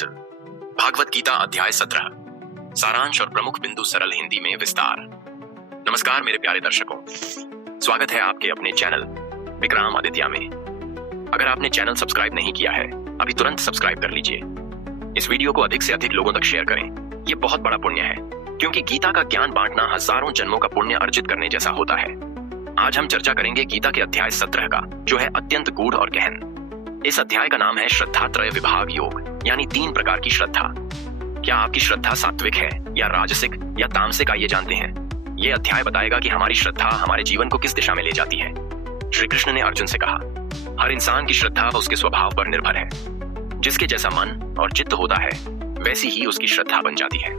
Title Bhagavat Gita अध्याय 17। सारांश और प्रमुख बिंदु सरल हिंदी में विस्तार। नमस्कार मेरे प्यारे दर्शकों, स्वागत है आपके अपने चैनल विक्राम आदित्य में। अगर आपने चैनल सब्सक्राइब नहीं किया है अभी तुरंत सब्सक्राइब कर लीजिए। इस वीडियो को अधिक से अधिक लोगों तक शेयर करें। ये बहुत बड़ा पुण्य है, क्योंकि गीता का ज्ञान बांटना हजारों जन्मों का पुण्य अर्जित करने जैसा होता है। आज हम चर्चा करेंगे गीता के अध्याय 17 का, जो है अत्यंत गूढ़ और गहन। इस अध्याय का नाम है श्रद्धात्रय विभाग योग, यानी 3 प्रकार की श्रद्धा। क्या आपकी श्रद्धा सात्विक है या राजसिक या तामसिक, आइए जानते हैं। यह अध्याय बताएगा कि हमारी श्रद्धा हमारे जीवन को किस दिशा में ले जाती है। श्री कृष्ण ने अर्जुन से कहा, हर इंसान की श्रद्धा उसके स्वभाव पर निर्भर है। जिसके जैसा मन और चित्त होता है वैसी ही उसकी श्रद्धा बन जाती है।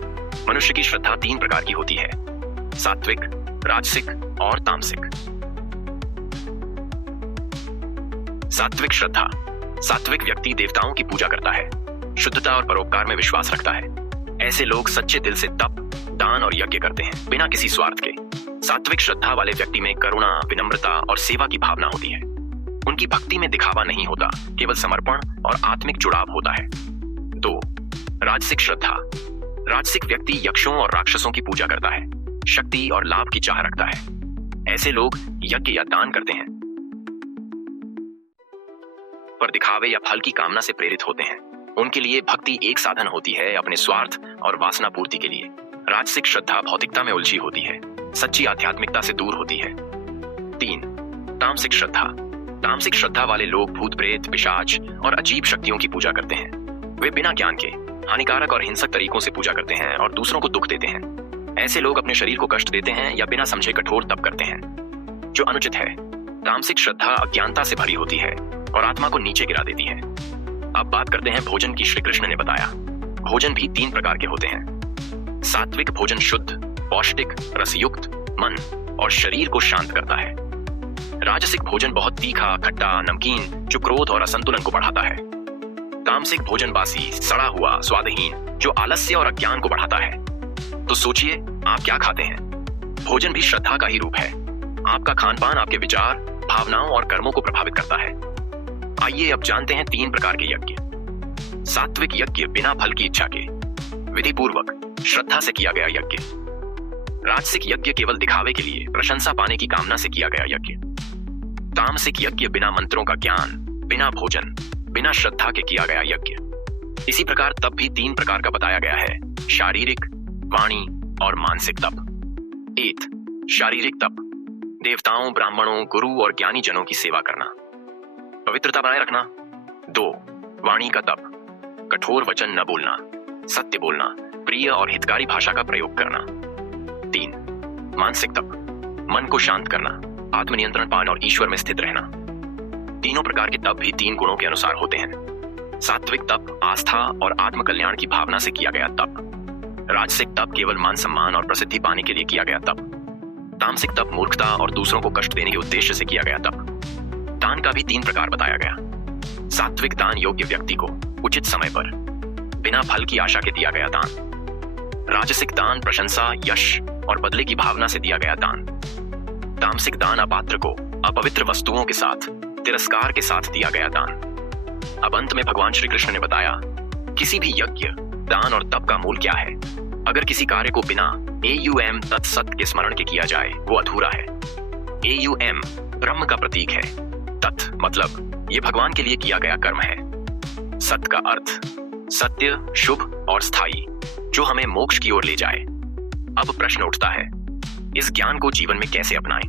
मनुष्य की श्रद्धा 3 प्रकार की होती है, सात्विक, राजसिक और तामसिक। सात्विक श्रद्धा। सात्विक व्यक्ति देवताओं की पूजा करता है, शुद्धता और परोपकार में विश्वास रखता है। ऐसे लोग सच्चे दिल से तप, दान और यज्ञ करते हैं, बिना किसी स्वार्थ के। सात्विक श्रद्धा वाले व्यक्ति में करुणा, विनम्रता और सेवा की भावना होती है। उनकी भक्ति में दिखावा नहीं होता, केवल समर्पण और आत्मिक जुड़ाव होता है। 2. राजसिक श्रद्धा। राजसिक व्यक्ति यक्षों और राक्षसों की पूजा करता है, शक्ति और लाभ की चाह रखता है। ऐसे लोग यज्ञ या दान करते हैं पर दिखावे या फल की कामना से प्रेरित होते हैं। उनके लिए भक्ति एक साधन होती है अपने स्वार्थ और वासना पूर्ति के लिए। राजसिक श्रद्धा भौतिकता में उलझी होती है, सच्ची आध्यात्मिकता से दूर होती है। 3. तामसिक श्रद्धा। तामसिक श्रद्धा वाले लोग भूत प्रेत, पिशाच और अजीब शक्तियों की पूजा करते हैं। वे बिना ज्ञान के हानिकारक और हिंसक तरीकों से पूजा करते हैं और दूसरों को दुख देते हैं। ऐसे लोग अपने शरीर को कष्ट देते हैं या बिना समझे कठोर तप करते हैं, जो अनुचित है। तामसिक श्रद्धा अज्ञानता से भरी होती है और आत्मा को नीचे गिरा देती है। अब बात करते हैं भोजन की। श्री कृष्ण ने बताया भोजन भी 3 प्रकार के होते हैं। सात्विक भोजन शुद्ध, पौष्टिक, रसयुक्त, मन और शरीर को शांत करता है। राजसिक भोजन बहुत तीखा, खट्टा, नमकीन, जो क्रोध और असंतुलन को बढ़ाता है। तामसिक भोजन बासी, सड़ा हुआ, स्वादहीन, जो आलस्य और अज्ञान को बढ़ाता है। तो सोचिए आप क्या खाते हैं। भोजन भी श्रद्धा का ही रूप है। आपका खान पान आपके विचार, भावनाओं और कर्मों को प्रभावित करता है। आइए अब जानते हैं 3 प्रकार के यज्ञ। सात्विक यज्ञ बिना फल की इच्छा के, विधि पूर्वक, श्रद्धा से किया गया यज्ञ। राजसिक यज्ञ केवल दिखावे के लिए, प्रशंसा पाने की कामना से किया गया यज्ञ। तामसिक यज्ञ बिना मंत्रों का ज्ञान, बिना भोजन, बिना श्रद्धा के किया गया यज्ञ। इसी प्रकार तप भी 3 प्रकार का बताया गया है, शारीरिक, वाणी और मानसिक तप। 1. शारीरिक तप। देवताओं, ब्राह्मणों, गुरु और ज्ञानी जनों की सेवा करना, पवित्रता बनाए रखना। 2. वाणी का तप। कठोर वचन न बोलना, सत्य बोलना, प्रिय और हितकारी भाषा का प्रयोग करना। 3. मानसिक तप। मन को शांत करना, आत्मनियंत्रण पाना और ईश्वर में स्थित रहना। तीनों प्रकार के तप भी 3 गुणों के अनुसार होते हैं। सात्विक तप आस्था और आत्मकल्याण की भावना से किया गया तप। राजसिक तप केवल मान सम्मान और प्रसिद्धि पाने के लिए किया गया तप। तामसिक तप मूर्खता और दूसरों को कष्ट देने के उद्देश्य से किया गया तप। दान का भी 3 प्रकार बताया गया। सात्विक दान योग्य व्यक्ति को उचित समय पर बिना फल की आशा के दिया गया दान। राजसिक दान प्रशंसा, यश और बदले की भावना से दिया गया दान। तामसिक दान अपात्र को अपवित्र वस्तुओं के साथ, तिरस्कार के साथ दिया गया दान। अब अंत में भगवान श्री कृष्ण ने बताया किसी भी यज्ञ, दान और तप का मूल क्या है। अगर किसी कार्य को बिना AUM तत्सत के स्मरण के किया जाए वो अधूरा है। AUM ब्रह्म का प्रतीक है, तत् मतलब ये भगवान के लिए किया गया कर्म है। सत का अर्थ सत्य, शुभ और स्थायी, जो हमें मोक्ष की ओर ले जाए। अब प्रश्न उठता है, इस ज्ञान को जीवन में कैसे अपनाएं।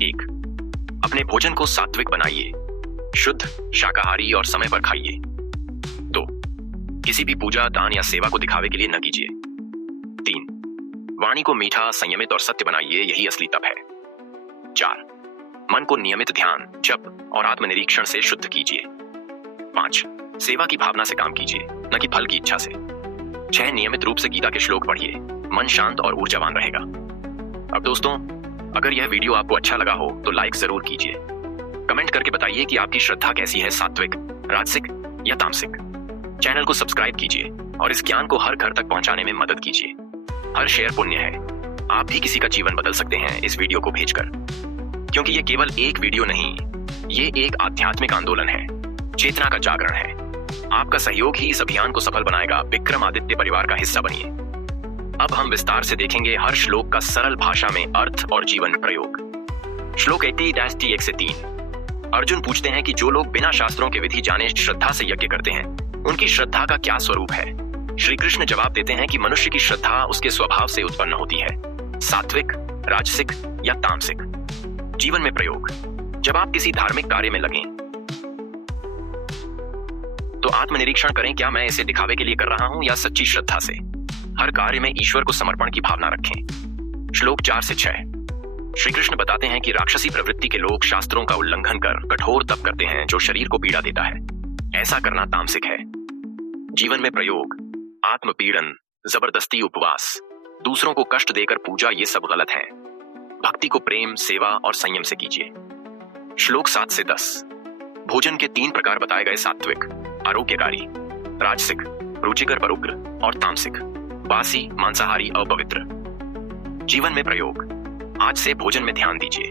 1. अपने भोजन को सात्विक बनाइए, शुद्ध, शाकाहारी और समय पर खाइए। 2. किसी भी पूजा, दान या सेवा को दिखावे के लिए न कीजिए। 3. वाणी को मीठा, संयमित और सत्य बनाइए, यही असली तप है। 4. मन को नियमित ध्यान, जप और आत्मनिरीक्षण से शुद्ध कीजिए। 5. सेवा की भावना से काम कीजिए, न कि फल की इच्छा से। 6. नियमित रूप से गीता के श्लोक पढ़िए, मन शांत और ऊर्जावान रहेगा। अब दोस्तों, अगर यह वीडियो आपको अच्छा लगा हो तो लाइक जरूर कीजिए। कमेंट करके बताइए कि आपकी श्रद्धा कैसी है, सात्विक, राजसिक या तामसिक। चैनल को सब्सक्राइब कीजिए और इस ज्ञान को हर घर तक पहुंचाने में मदद कीजिए। हर शेयर पुण्य है। आप भी किसी का जीवन बदल सकते हैं इस वीडियो को भेजकर, क्योंकि ये केवल एक वीडियो नहीं, ये एक आध्यात्मिक आंदोलन है, चेतना का जागरण है। आपका सहयोग ही इस अभियान को सफल बनाएगा। विक्रमादित्य परिवार का हिस्सा बनिए। अब हम विस्तार से देखेंगे हर श्लोक का सरल भाषा में अर्थ और जीवन प्रयोग। श्लोक 80-1 से 3। अर्जुन पूछते हैं कि जो लोग बिना शास्त्रों के विधि जाने श्रद्धा से यज्ञ करते हैं, उनकी श्रद्धा का क्या स्वरूप है। श्री कृष्ण जवाब देते हैं कि मनुष्य की श्रद्धा उसके स्वभाव से उत्पन्न होती है, सात्विक, राजसिक या तामसिक। जीवन में प्रयोग। जब आप किसी धार्मिक कार्य में लगें तो आत्मनिरीक्षण करें, क्या मैं इसे दिखावे के लिए कर रहा हूं या सच्ची श्रद्धा से। हर कार्य में ईश्वर को समर्पण की भावना रखें। श्लोक 4 से 6। श्री कृष्ण बताते हैं कि राक्षसी प्रवृत्ति के लोग शास्त्रों का उल्लंघन कर कठोर तप करते हैं जो शरीर को पीड़ा देता है। ऐसा करना तामसिक है। जीवन में प्रयोग। आत्मपीड़न, जबरदस्ती उपवास, दूसरों को कष्ट देकर पूजा, ये सब गलत है। भक्ति को प्रेम, सेवा और संयम से कीजिए। श्लोक 7 से 10। भोजन के 3 प्रकार बताए गए, सात्विक, आरोग्यकारी, राजसिक, रुचिकर पर उग्र, और तामसिक, बासी, मांसाहारी, अपवित्र। जीवन में प्रयोग। आज से भोजन में ध्यान दीजिए।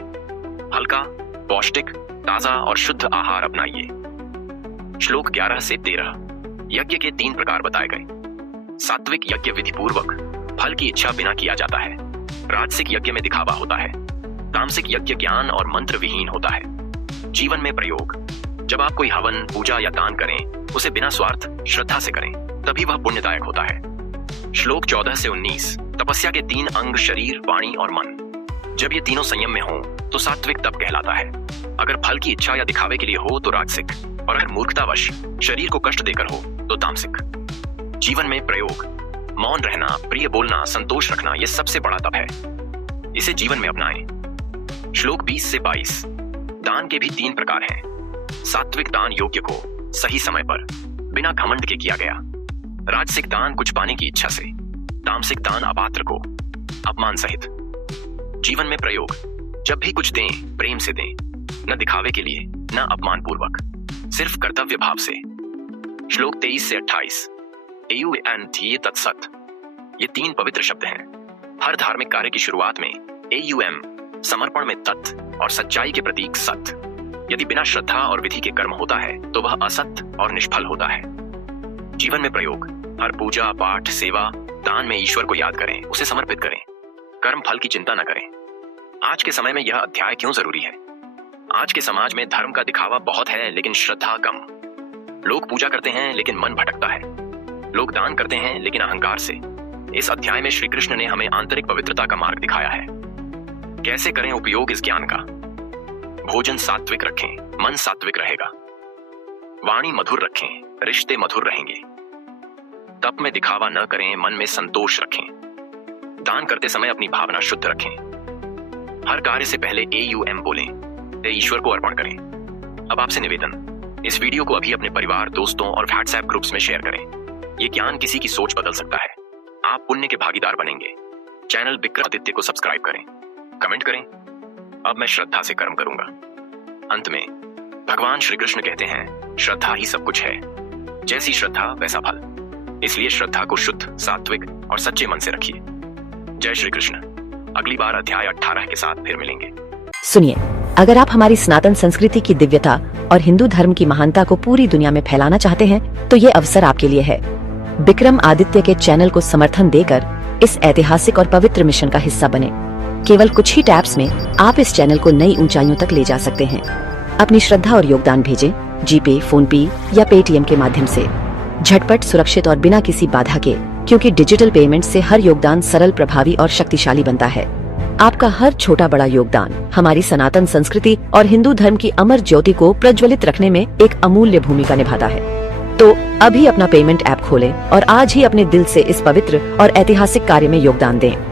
हल्का, पौष्टिक, ताजा और शुद्ध आहार अपनाइए। श्लोक 11 से 13। यज्ञ के 3 प्रकार बताए गए। सात्विक यज्ञ विधि पूर्वक, फल की इच्छा बिना किया जाता है। राजसिक यज्ञ में दिखावा होता है। तामसिक यज्ञ ज्ञान और मंत्र विहीन होता है। जीवन में प्रयोग। जब आप कोई हवन, पूजा या दान करें, उसे बिना स्वार्थ, श्रद्धा से करें, तभी वह पुण्यदायक होता है। श्लोक 14 से 19। तपस्या के 3 अंग, शरीर, वाणी और मन। जब ये तीनों संयम में हों तो सात्विक तप कहलाता है। अगर फल की इच्छा या दिखावे के लिए हो तो राजसिक, और अगर मूर्खतावश शरीर को कष्ट देकर हो तो तामसिक। जीवन में प्रयोग। मौन रहना, प्रिय बोलना, संतोष रखना, यह सबसे बड़ा तप है। इसे जीवन में अपनाएं। श्लोक 20 से 22। दान के भी 3 प्रकार हैं। सात्विक दान योग्य को, सही समय पर, बिना घमंड के किया गया। राजसिक दान कुछ पाने की इच्छा से। तामसिक दान अपात्र को, अपमान सहित। जीवन में प्रयोग। जब भी कुछ दें, प्रेम से दें, न दिखावे के लिए, न अपमान पूर्वक, सिर्फ कर्तव्य भाव से। श्लोक 23 से 28। AUM तत्सत, ये 3 पवित्र शब्द हैं। हर धार्मिक कार्य की शुरुआत में AUM, समर्पण में तत् और सच्चाई के प्रतीक सत। यदि बिना श्रद्धा और विधि के कर्म होता है तो वह असत और निष्फल होता है। जीवन में प्रयोग। हर पूजा, पाठ, सेवा, दान में ईश्वर को याद करें, उसे समर्पित करें। कर्म फल की चिंता न करें। आज के समय में यह अध्याय क्यों जरूरी है? आज के समाज में धर्म का दिखावा बहुत है लेकिन श्रद्धा कम। लोग पूजा करते हैं लेकिन मन भटकता है। लोग दान करते हैं लेकिन अहंकार से। इस अध्याय में श्री कृष्ण ने हमें आंतरिक पवित्रता का मार्ग दिखाया है। कैसे करें उपयोग इस ज्ञान का? भोजन सात्विक रखें, मन सात्विक रहेगा। वाणी मधुर रखें, रिश्ते मधुर रहेंगे। तप में दिखावा न करें, मन में संतोष रखें। दान करते समय अपनी भावना शुद्ध रखें। हर कार्य से पहले AUM बोलें, ते ईश्वर को अर्पण करें। अब आपसे निवेदन, इस वीडियो को अभी अपने परिवार, दोस्तों और WhatsApp ग्रुप्स में शेयर करें। ये ज्ञान किसी की सोच बदल सकता है। आप पुण्य के भागीदार बनेंगे। चैनल विक्रमादित्य को सब्सक्राइब करें, कमेंट करें। अब मैं श्रद्धा से कर्म करूंगा। अंत में भगवान श्री कृष्ण कहते हैं, श्रद्धा ही सब कुछ है। जैसी श्रद्धा वैसा फल। इसलिए श्रद्धा को शुद्ध, सात्विक और सच्चे मन से रखिए। जय श्री कृष्ण। अगली बार अध्याय 18 के साथ फिर मिलेंगे। सुनिए, अगर आप हमारी सनातन संस्कृति की दिव्यता और हिंदू धर्म की महानता को पूरी दुनिया में फैलाना चाहते हैं तो ये अवसर आपके लिए है। विक्रमादित्य के चैनल को समर्थन देकर इस ऐतिहासिक और पवित्र मिशन का हिस्सा बने। केवल कुछ ही टैप्स में आप इस चैनल को नई ऊंचाइयों तक ले जा सकते हैं। अपनी श्रद्धा और योगदान भेजें जीपे, फोनपे या पेटीएम के माध्यम से। झटपट, सुरक्षित और बिना किसी बाधा के, क्योंकि डिजिटल पेमेंट से हर योगदान सरल, प्रभावी और शक्तिशाली बनता है। आपका हर छोटा बड़ा योगदान हमारी सनातन संस्कृति और हिंदू धर्म की अमर ज्योति को प्रज्वलित रखने में एक अमूल्य भूमिका निभाता है। तो अभी अपना पेमेंट ऐप खोलें और आज ही अपने दिल से इस पवित्र और ऐतिहासिक कार्य में योगदान दें।